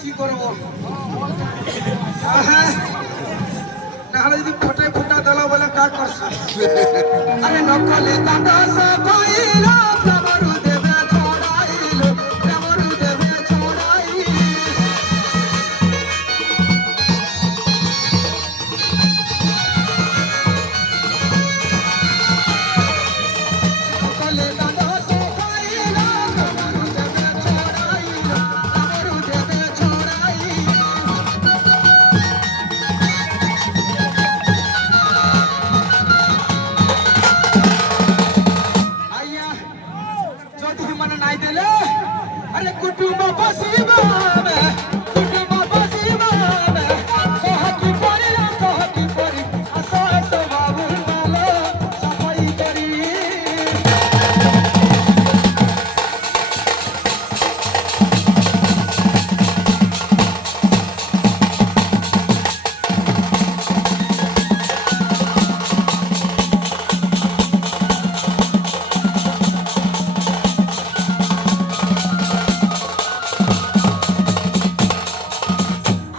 কি করব নাহলে যদি ফটে ফুটা দলা বলে কা করছ আরে নকলে দাদা সাফাইলো কামরু দেবে ছড়াইলো কামরু দেবে ছড়াইলো নকলে দাদা সাফাইলো কামরু দেবে ছড়াইলো কামরু দেবে ছড়াইলো আইয়া যদি মানে নাই দিলে আরে কুটুম্ব বসিবা কুটুম্ব বসিবা কহকি করি আসো আসো বাবুর মালো সাফাই করি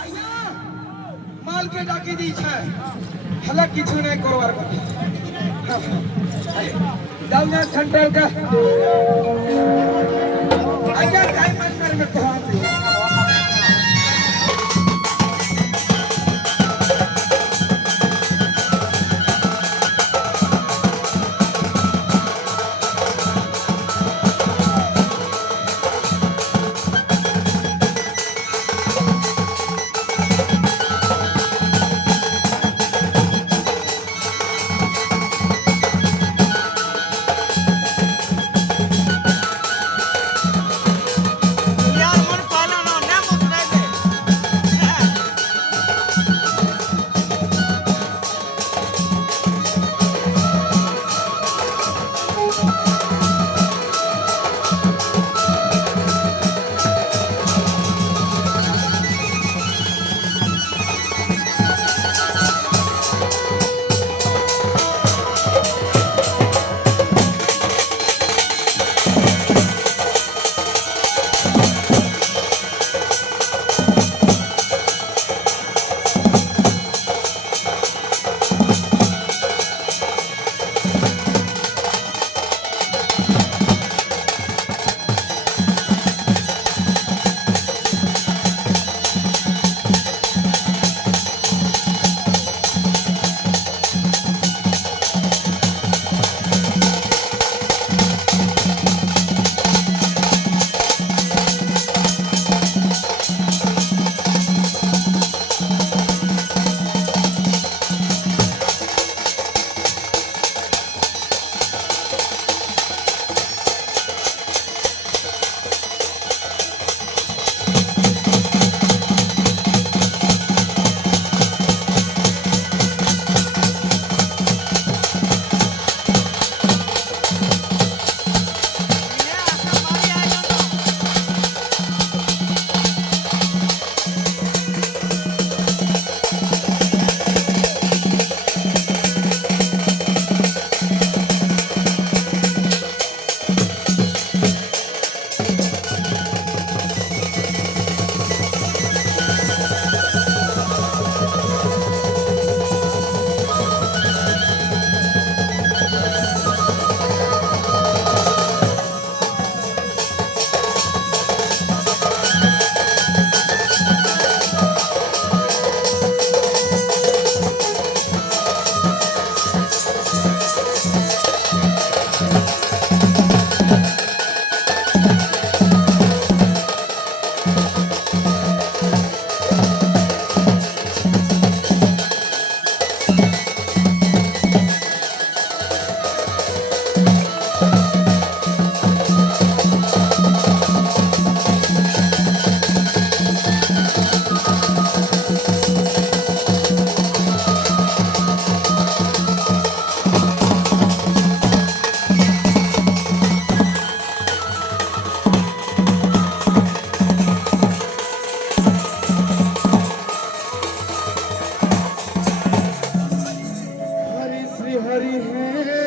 আইয়া মালকে ডাকি দিয়েছে হলে কিছু নাই করবার কথা যাও না সেন্টার का आइया काय मन में पहुंच हरि है